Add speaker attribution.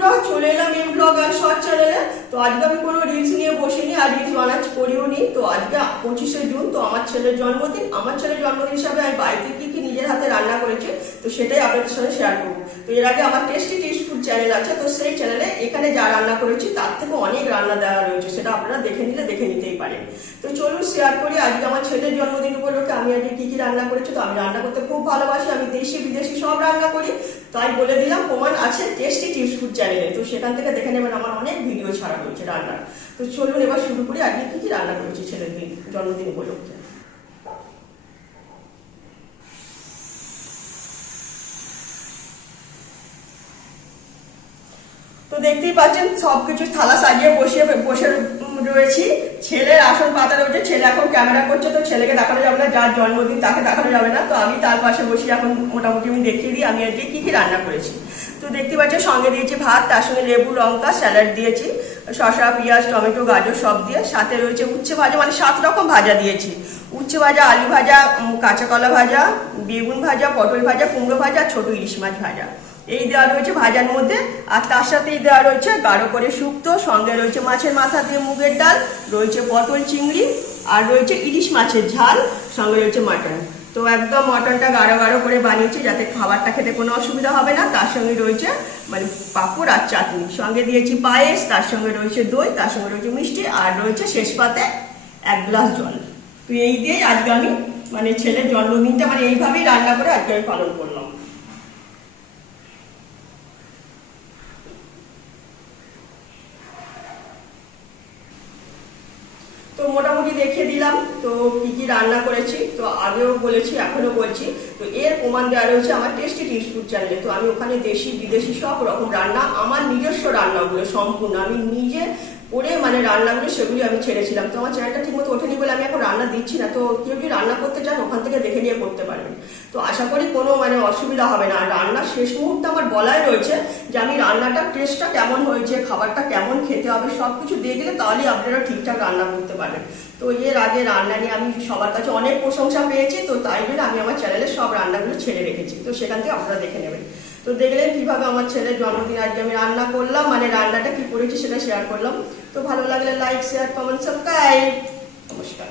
Speaker 1: বন্ধুরা চলে এলাম এম ব্লগ আর শর্ট চ্যানেলে তো আজকে আমি কোনো রিলস নিয়ে বসিনি আর রিলস বানাচ করিও নি। তো আজকে পঁচিশে জুন, তো আমার ছেলের জন্মদিন। আমার ছেলের জন্মদিন হিসাবে আমি বাড়িতে কি কি নিজের হাতে রান্না করেছি, তো সেটাই আপনাদের সঙ্গে শেয়ার করব। তো এর আগে আমার টেস্টি টেস্ট ফুড চ্যানেল আছে, তো সেই চ্যানেলে এখানে যা রান্না করেছি, তার থেকে অনেক রান্না দেওয়া রয়েছে, সেটা আপনারা দেখে নিলে দেখে নিতেই পারেন। তো চলুন শেয়ার করি, আজকে আমার ছেলের জন্মদিন উপলক্ষে আমি আজকে কী কী রান্না করেছি, তো আমি রান্না করতে খুব ভালোবাসি, আমি দেশি বিদেশি সব রান্না করি, তাই বলে দিলাম, প্রমাণ আছে টেস্টি টিপস ফুড চ্যানেলে তো সেখান থেকে দেখে নেবেন, আমার অনেক ভিডিও ছাড়া রয়েছে রান্নার। তো চলুন এবার শুরু করি, আজকে কী কী রান্না করেছি ছেলের দিন, জন্মদিন উপলক্ষে। দেখতেই পাচ্ছেন সব কিছু থালা সাজিয়ে বসিয়ে বসে রয়েছি। ছেলের আসন পাতা রয়েছে ছেলে এখন ক্যামেরা করছে, তো ছেলেকে দেখানো যাবে না, যার জন্মদিন তাকে দেখানো যাবে না। তো আমি তার পাশে বসে এখন মোটামুটি আমি দেখিয়ে দিই, আমি আজকে কি কি রান্না করেছি। তো দেখতে পাচ্ছেন, সঙ্গে দিয়েছি ভাত, তার সঙ্গে লেবু, লঙ্কা, স্যালাড দিয়েছি, শসা, পেঁয়াজ, টমেটো, গাজর সব দিয়ে। সাথে রয়েছে উচ্ছে ভাজা মানে সাত রকম ভাজা দিয়েছি। উচ্ছে ভাজা, আলু ভাজা কাঁচা কলা ভাজা, বেগুন ভাজা, পটল ভাজা, কুমড়ো ভাজা, ছোট ইলিশ মাছ ভাজা। এই দেওয়া রয়েছে ভাজার মধ্যে, আর তার সাথেই দেওয়া রয়েছে গাঢ় করে শুক্তো, সঙ্গে রয়েছে মাছের মাথা দিয়ে মুগের ডাল, রয়েছে পটল চিংড়ি, আর রয়েছে ইলিশ মাছের ঝাল, সঙ্গে রয়েছে মাটন। তো একদম মটনটা গাঢ় গাঢ় করে বানিয়েছি, যাতে খাবারটা খেতে কোনো অসুবিধা হবে না। তার সঙ্গে রয়েছে মানে পাঁপড় আর চাটনি। সঙ্গে দিয়েছি পায়েস, তার সঙ্গে রয়েছে দই, তার সঙ্গে রয়েছে মিষ্টি, আর রয়েছে শেষ পাতে এক গ্লাস জল। তো এই দিয়েই আজকে আমি মানে ছেলের জন্মদিনটা মানে এইভাবেই রান্না করে আজকে আমি পালন করলাম। তো মোটামুটি দেখিয়ে দিলাম। তো কি কি রান্না করেছি, তো আগেও বলেছি এখনও বলছি। তো এর প্রমাণ দেওয়া রয়েছে আমার টেস্টি টিপস ফুড চ্যানেলে তো আমি ওখানে দেশি, বিদেশি সব রকম রান্না, আমার নিজস্ব রান্নাগুলো সম্পূর্ণ। আমি নিজে করে মানে রান্নাগুলো সেগুলি আমি ছেড়েছিলাম। তো আমার চ্যানেলটা ঠিকমতো ওঠেনি বলে আমি এখন রান্না দিচ্ছি না। তো কেউ যদি রান্না করতে চান, ওখান থেকে দেখে নিয়ে করতে পারবেন। তো আশা করি কোনো মানে অসুবিধা হবে না। আর রান্নার শেষ মুহূর্তে আমার বলাই রয়েছে যে আমি রান্নাটার টেস্টটা কেমন হয়েছে, খাবারটা কেমন খেতে হবে সব কিছু দেখলে তাহলেই আপনারা ঠিকঠাক রান্না করতে পারবেন। তো এর আগে রান্না নিয়ে আমি সবার কাছে অনেক প্রশংসা পেয়েছি। তো তাই জন্য আমি আমার চ্যানেলে সব রান্নাগুলো ছেড়ে রেখেছি। তো সেখান থেকে আপনারা দেখে নেবেন। তো দেখলেন কীভাবে আমার ছেলের জন্মদিন আজকে আমি রান্না করলাম মানে রান্নাটা কি করেছি সেটা শেয়ার করলাম। তো ভালো লাগলে লাইক শেয়ার কমেন্ট সাবস্ক্রাইব নমস্কার।